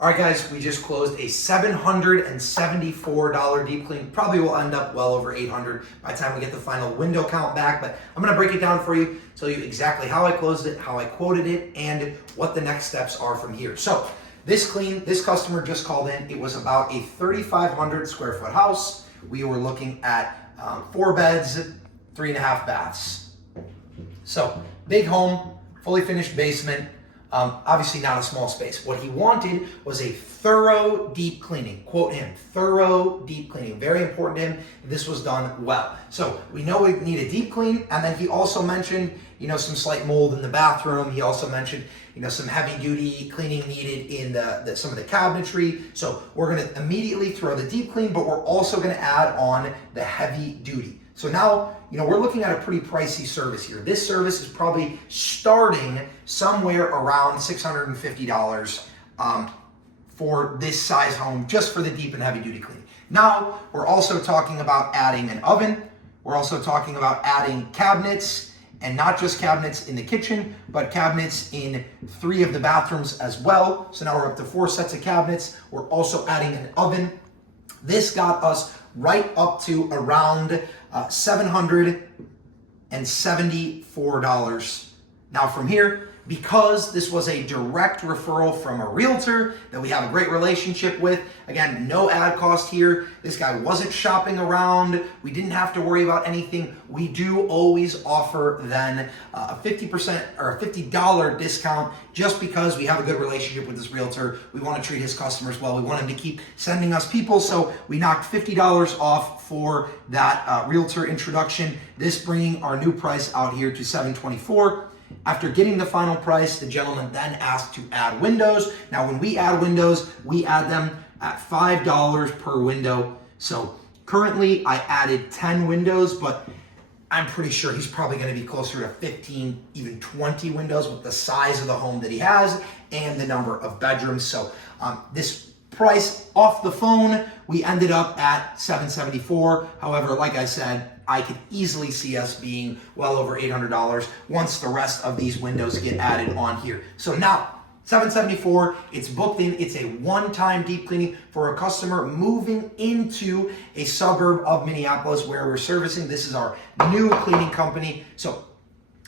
All right, guys, we just closed a $774 deep clean. Probably will end up well over $800 by the time we get the final window count back, but I'm gonna break it down for you, tell you exactly how I closed it, how I quoted it, and what the next steps are from here. So this clean, this customer just called in. It was about a 3,500 square foot house. We were looking at 4 beds, 3.5 baths. So big home, fully finished basement. Obviously not a small space. What he wanted was a thorough deep cleaning. Quote him, thorough deep cleaning. Very important to him. This was done well. So we know we need a deep clean, and then he also mentioned, some slight mold in the bathroom. He also mentioned, some heavy duty cleaning needed in some of the cabinetry. So we're gonna immediately throw the deep clean, but we're also gonna add on the heavy duty. So now, we're looking at a pretty pricey service here. This service is probably starting somewhere around $650 for this size home, just for the deep and heavy duty cleaning. Now, we're also talking about adding an oven. We're also talking about adding cabinets, and not just cabinets in the kitchen, but cabinets in 3 of the bathrooms as well. So now we're up to 4 sets of cabinets. We're also adding an oven. This got us right up to around $774. Now from here, because this was a direct referral from a realtor that we have a great relationship with, again, no ad cost here. This guy wasn't shopping around. We didn't have to worry about anything. We do always offer then a 50% or a $50 discount just because we have a good relationship with this realtor. We want to treat his customers well. We want him to keep sending us people. So we knocked $50 off for that realtor introduction. This bringing our new price out here to $724. After getting the final price, the gentleman then asked to add windows. Now, when we add windows, we add them at $5 per window. So currently I added 10 windows, but I'm pretty sure he's probably going to be closer to 15, even 20 windows with the size of the home that he has and the number of bedrooms. So this price off the phone, we ended up at $774. However, like I said, I could easily see us being well over $800 once the rest of these windows get added on here. So now, $774, it's booked in. It's a one-time deep cleaning for a customer moving into a suburb of Minneapolis where we're servicing. This is our new cleaning company. So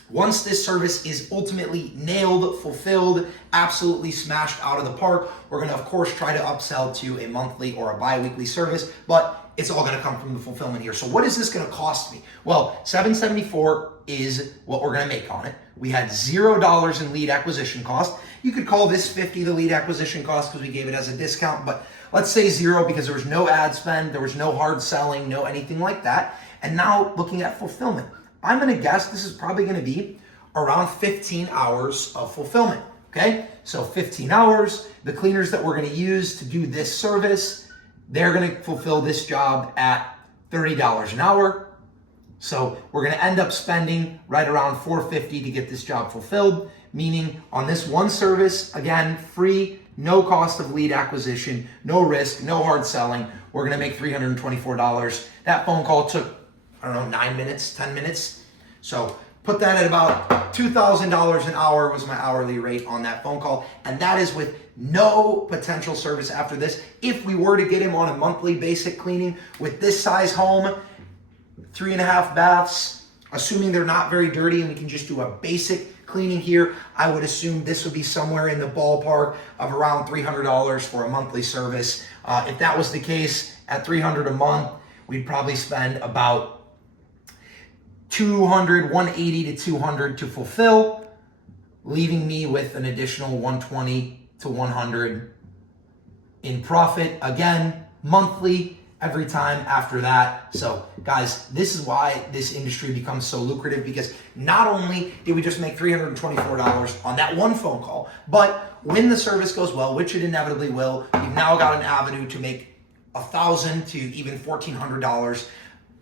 once this service is ultimately nailed, fulfilled, absolutely smashed out of the park, we're gonna, of course, try to upsell to a monthly or a bi-weekly service, but it's all gonna come from the fulfillment here. So what is this gonna cost me? Well, $774 is what we're gonna make on it. We had $0 in lead acquisition cost. You could call this $50 the lead acquisition cost because we gave it as a discount, but let's say 0 because there was no ad spend, there was no hard selling, no anything like that. And now looking at fulfillment, I'm gonna guess this is probably gonna be around 15 hours of fulfillment, okay? So 15 hours, the cleaners that we're gonna use to do this service, they're gonna fulfill this job at $30 an hour. So we're gonna end up spending right around $450 to get this job fulfilled, meaning on this one service, again, free, no cost of lead acquisition, no risk, no hard selling, we're gonna make $324. That phone call took, 9 minutes, 10 minutes. So put that at about $2,000 an hour was my hourly rate on that phone call. And that is with no potential service after this. If we were to get him on a monthly basic cleaning with this size home, 3.5 baths, assuming they're not very dirty and we can just do a basic cleaning here, I would assume this would be somewhere in the ballpark of around $300 for a monthly service. If that was the case, at $300 a month, we'd probably spend about $180 to $200 to fulfill, leaving me with an additional $120 to $100 in profit. Again, monthly, every time after that. So guys, this is why this industry becomes so lucrative, because not only did we just make $324 on that one phone call, but when the service goes well, which it inevitably will, we've now got an avenue to make $1,000 to even $1,400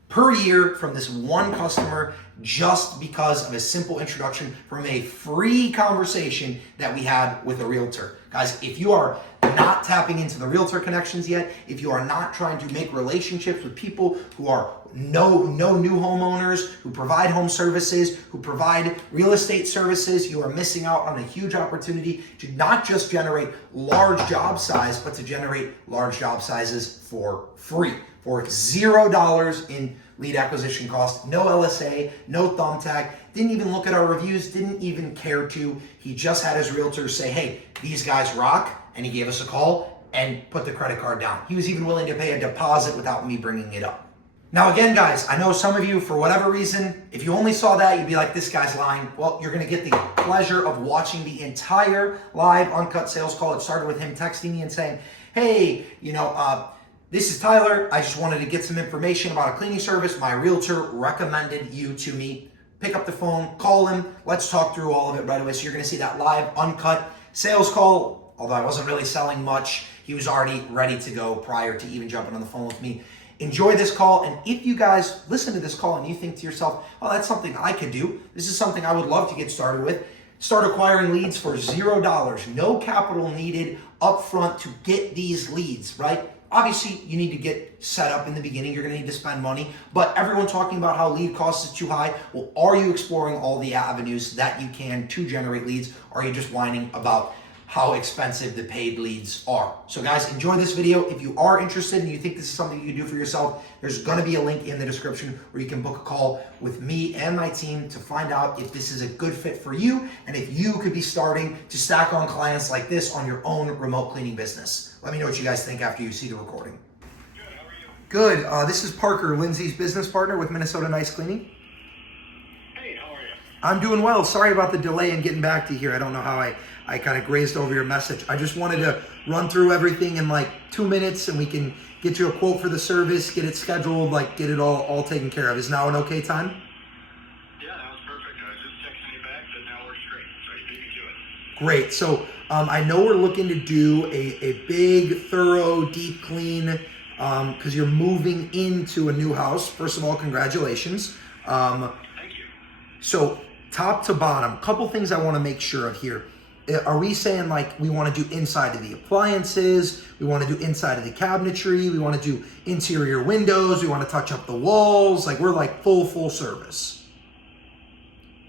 per year from this one customer just because of a simple introduction from a free conversation that we had with a realtor. Guys, if you are not tapping into the realtor connections yet, if you are not trying to make relationships with people who are no new homeowners, who provide home services, who provide real estate services, you are missing out on a huge opportunity to not just generate large job size, but to generate large job sizes for free, for $0 in lead acquisition cost, no LSA, no thumbtack, didn't even look at our reviews, didn't even care to. He just had his realtors say, hey, these guys rock, and he gave us a call and put the credit card down. He was even willing to pay a deposit without me bringing it up. Now again, guys, I know some of you, for whatever reason, if you only saw that, you'd be like, this guy's lying. Well, you're gonna get the pleasure of watching the entire live uncut sales call. It started with him texting me and saying, hey, this is Tyler. I just wanted to get some information about a cleaning service. My realtor recommended you to me. Pick up the phone, call him. Let's talk through all of it right away. So you're gonna see that live uncut sales call. Although I wasn't really selling much, he was already ready to go prior to even jumping on the phone with me. Enjoy this call. And if you guys listen to this call and you think to yourself, oh, that's something I could do. This is something I would love to get started with. Start acquiring leads for $0. No capital needed upfront to get these leads, right? Obviously, you need to get set up in the beginning. You're going to need to spend money, but everyone talking about how lead costs is too high. Well, are you exploring all the avenues that you can to generate leads? Or are you just whining about how expensive the paid leads are? So guys, enjoy this video. If you are interested and you think this is something you can do for yourself, there's going to be a link in the description where you can book a call with me and my team to find out if this is a good fit for you and if you could be starting to stack on clients like this on your own remote cleaning business. Let me know what you guys think after you see the recording. Good, how are you? Good. This is Parker, Lindsay's business partner with Minnesota Nice Cleaning. Hey, how are you? I'm doing well. Sorry about the delay in getting back to you here. I don't know how I kind of grazed over your message. I just wanted to run through everything in like 2 minutes and we can get you a quote for the service, get it scheduled, like get it all taken care of. Is now an okay time? Yeah, that was perfect. I was just texting you back, but now we're straight. So you beat me to it. Great. So I know we're looking to do a big, thorough, deep clean because you're moving into a new house. First of all, congratulations. Thank you. So top to bottom, couple things I want to make sure of here. Are we saying like we want to do inside of the appliances, we want to do inside of the cabinetry, we want to do interior windows, we want to touch up the walls, like we're like full service?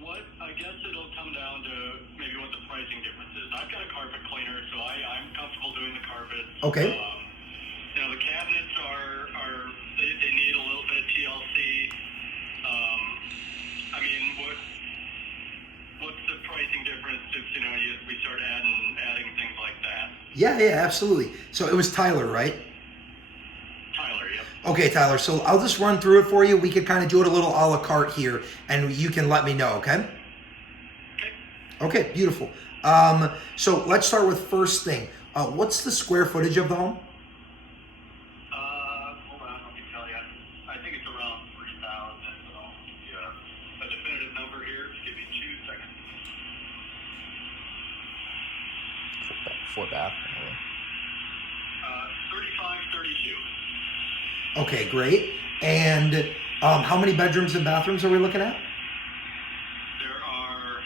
I guess it'll come down to maybe what the pricing difference is. I've got a carpet cleaner, so I'm comfortable doing the carpet. Okay. The cabinets they need a little bit of TLC. What's the pricing difference if we start adding things like that? Yeah, absolutely. So it was Tyler, right? Tyler, yep. Okay, Tyler. So I'll just run through it for you. We could kind of do it a little a la carte here, and you can let me know, okay? Okay, beautiful. So let's start with first thing. What's the square footage of the home? Hold on, let me tell you. I think it's around 3,000. So a definitive number here. Just give me 2 seconds. 4 bath. 35, 32. Okay, great. And how many bedrooms and bathrooms are we looking at? There are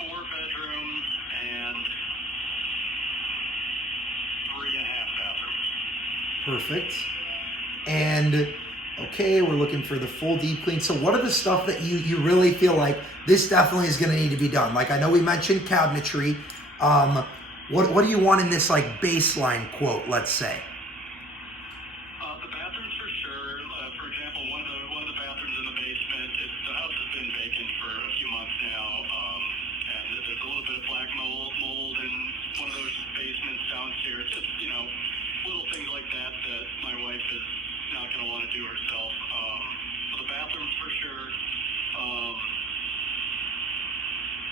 4 bedrooms and 3.5 bathrooms. Perfect. And okay, we're looking for the full deep clean. So what are the stuff that you really feel like this definitely is going to need to be done? Like I know we mentioned cabinetry. What do you want in this like baseline quote, let's say? The bathrooms for sure. For example, one of the bathrooms in the basement, the house has been vacant for a few months now, and there's a little bit of black mold in one of those basements downstairs. Just little things like that my wife is not going to want to do herself. So the bathrooms for sure.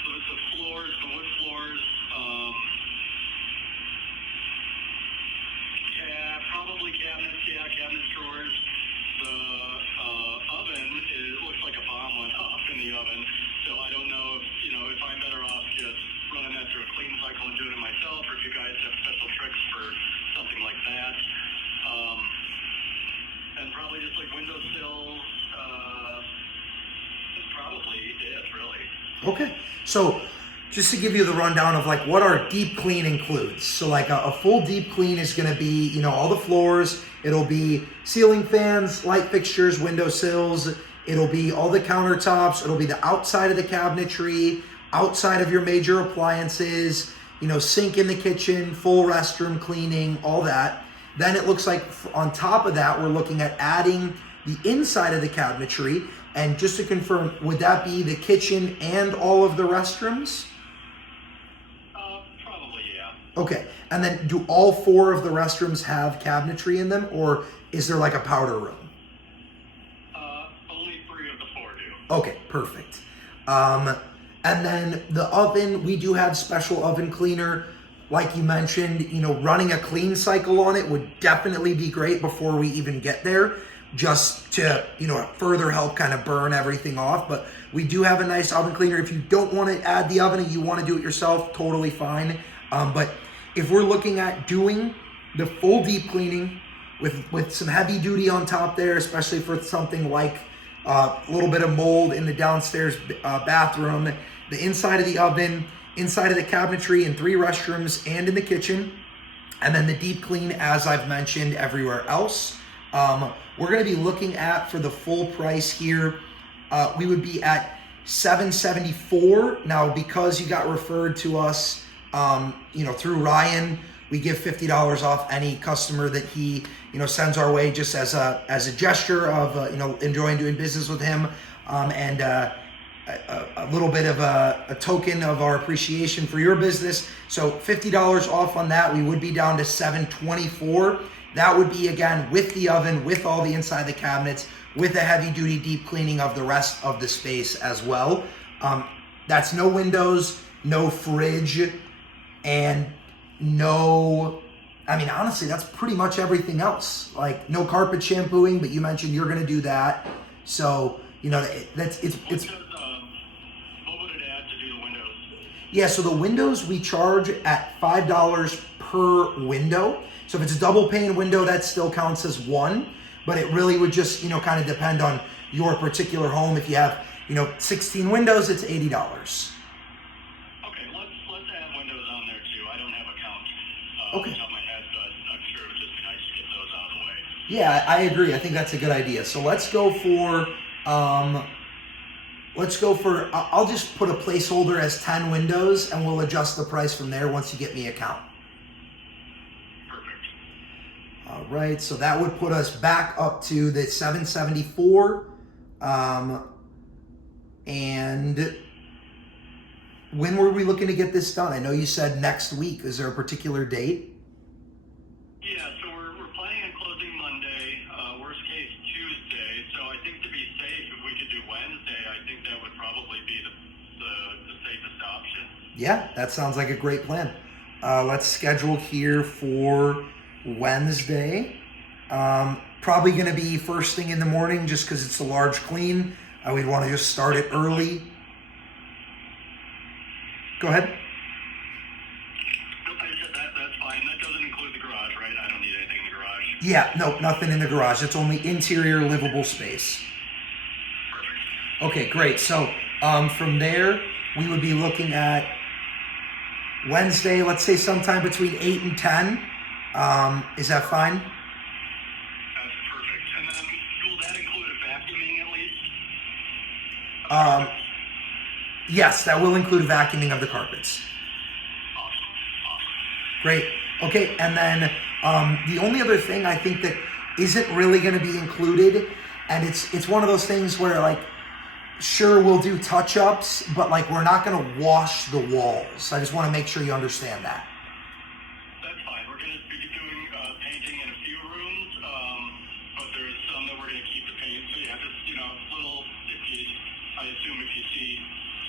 The floors, the wood floors. Probably cabinets, cabinets, drawers. The oven looks like a bomb went off in the oven, so I don't know if I'm better off just running that through a clean cycle and doing it myself, or if you guys have special tricks for something like that. And probably just like windowsills. That's probably it, really. Okay, so just to give you the rundown of like what our deep clean includes. So like a full deep clean is going to be, you know, all the floors. It'll be ceiling fans, light fixtures, window sills. It'll be all the countertops. It'll be the outside of the cabinetry, outside of your major appliances, you know, sink in the kitchen, full restroom cleaning, all that. Then it looks like on top of that, we're looking at adding the inside of the cabinetry. And just to confirm, would that be the kitchen and all of the restrooms? Probably, yeah. Okay, and then do all 4 of the restrooms have cabinetry in them, or is there like a powder room? Only 3 of the 4 do. Okay, perfect. And then the oven, we do have special oven cleaner. Like you mentioned, you know, running a clean cycle on it would definitely be great before we even get there, just to, you know, further help kind of burn everything off. But we do have a nice oven cleaner. If you don't want to add the oven and you want to do it yourself, totally fine. But if we're looking at doing the full deep cleaning with some heavy duty on top there, especially for something like a little bit of mold in the downstairs bathroom, the inside of the oven, inside of the cabinetry in 3 restrooms and in the kitchen, and then the deep clean, as I've mentioned, everywhere else. We're going to be looking at, for the full price here, we would be at $774. Now, because you got referred to us, you know, through Ryan, we give $50 off any customer that he, you know, sends our way, just as a gesture of, you know, enjoying doing business with him, and a little bit of a token of our appreciation for your business. So $50 off on that. We would be down to $724. That would be, again, with the oven, with all the inside the cabinets, with a heavy duty deep cleaning of the rest of the space as well. That's no windows, no fridge, and no, I mean, honestly, that's pretty much everything else. Like no carpet shampooing, but you mentioned you're going to do that. So, you know, it's What would it add to do the windows? Yeah, so the windows we charge at $5 per window. So if it's a double pane window, that still counts as 1, but it really would just, you know, kind of depend on your particular home. If you have, you know, 16 windows, it's $80. Okay, let's add windows on there too. I don't have a count Okay. off the top of my head, but I'm sure it would just be nice to get those out of the way. Yeah, I agree. I think that's a good idea. So let's go for, I'll just put a placeholder as 10 windows, and we'll adjust the price from there once you get me a count. Perfect. All right, so that would put us back up to the $774. And when were we looking to get this done? I know you said next week. Is there a particular date? Yeah, so we're planning on closing Monday, worst case Tuesday. So I think to be safe, if we could do Wednesday, I think that would probably be the safest option. Yeah, that sounds like a great plan. Let's schedule here for Wednesday. Probably going to be first thing in the morning, just because it's a large clean. We'd want to just start it early. Go ahead. Nope, I said that's fine. That doesn't include the garage, right? I don't need anything in the garage. Yeah, no, nothing in the garage. It's only interior livable space. Perfect. Okay, great. So from there, we would be looking at Wednesday, let's say sometime between 8 and 10. Is that fine? That's perfect. And then will that include a vacuuming at least? Yes, that will include vacuuming of the carpets. Awesome. Great. Okay, and then the only other thing I think that isn't really going to be included, and it's one of those things where, like, sure, we'll do touch-ups, but like we're not going to wash the walls. I just want to make sure you understand that. That's fine. We're going to be doing painting in a few rooms, but there's some that we're going to keep the paint. So yeah, just, you know, little, I assume if you see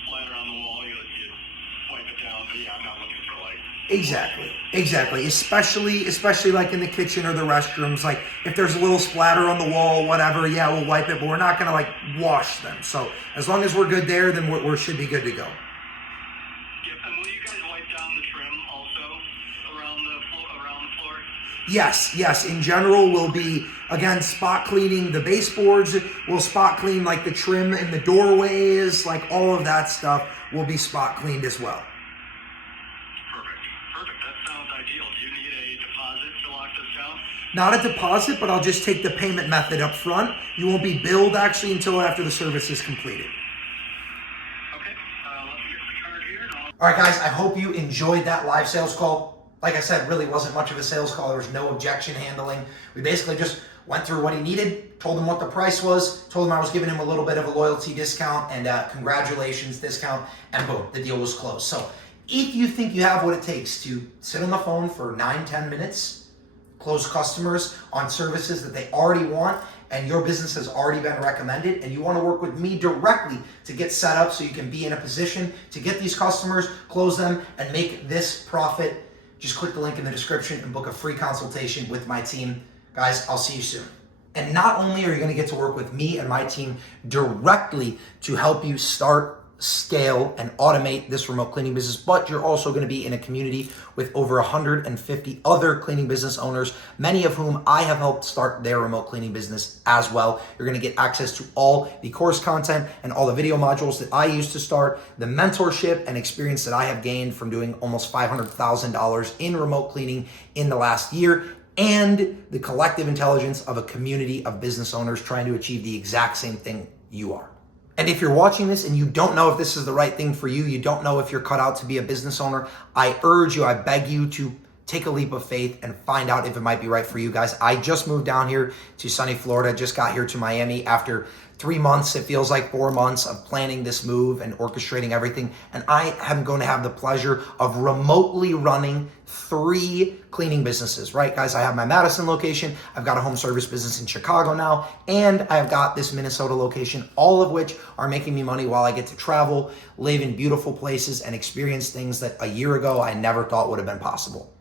splatter on the wall, you wipe it down. But yeah, I'm not looking for like... Exactly. Especially like in the kitchen or the restrooms. Like if there's a little splatter on the wall, whatever, yeah, we'll wipe it, but we're not going to like wash them. So as long as we're good there, then we should be good to go. Yep, and will you guys wipe down the trim also around the floor? Yes. In general, we'll be, again, spot cleaning the baseboards. We'll spot clean like the trim in the doorways, like all of that stuff will be spot cleaned as well. need a deposit to lock this down? Not a deposit, but I'll just take the payment method up front. You won't be billed actually until after the service is completed. Okay, let me get the card here and I'll... All right, guys, I hope you enjoyed that live sales call. Like I said, really wasn't much of a sales call. There was no objection handling. We basically just went through what he needed, told him what the price was, told him I was giving him a little bit of a loyalty discount and congratulations discount, and boom, the deal was closed. So if you think you have what it takes to sit on the phone for 9-10 minutes, close customers on services that they already want, and your business has already been recommended, and you want to work with me directly to get set up so you can be in a position to get these customers, close them, and make this profit, just click the link in the description and book a free consultation with my team. Guys, I'll see you soon. And not only are you going to get to work with me and my team directly to help you start, scale, and automate this remote cleaning business, but you're also going to be in a community with over 150 other cleaning business owners, many of whom I have helped start their remote cleaning business as well. You're going to get access to all the course content and all the video modules that I used to start, the mentorship and experience that I have gained from doing almost $500,000 in remote cleaning in the last year, and the collective intelligence of a community of business owners trying to achieve the exact same thing you are. And if you're watching this and you don't know if this is the right thing for you, you don't know if you're cut out to be a business owner, I urge you, I beg you to take a leap of faith and find out if it might be right for you guys. I just moved down here to sunny Florida, just got here to Miami after 3 months. It feels like 4 months of planning this move and orchestrating everything. And I am going to have the pleasure of remotely running 3 cleaning businesses, right, guys? I have my Madison location. I've got a home service business in Chicago now, and I've got this Minnesota location, all of which are making me money while I get to travel, live in beautiful places, and experience things that a year ago I never thought would have been possible.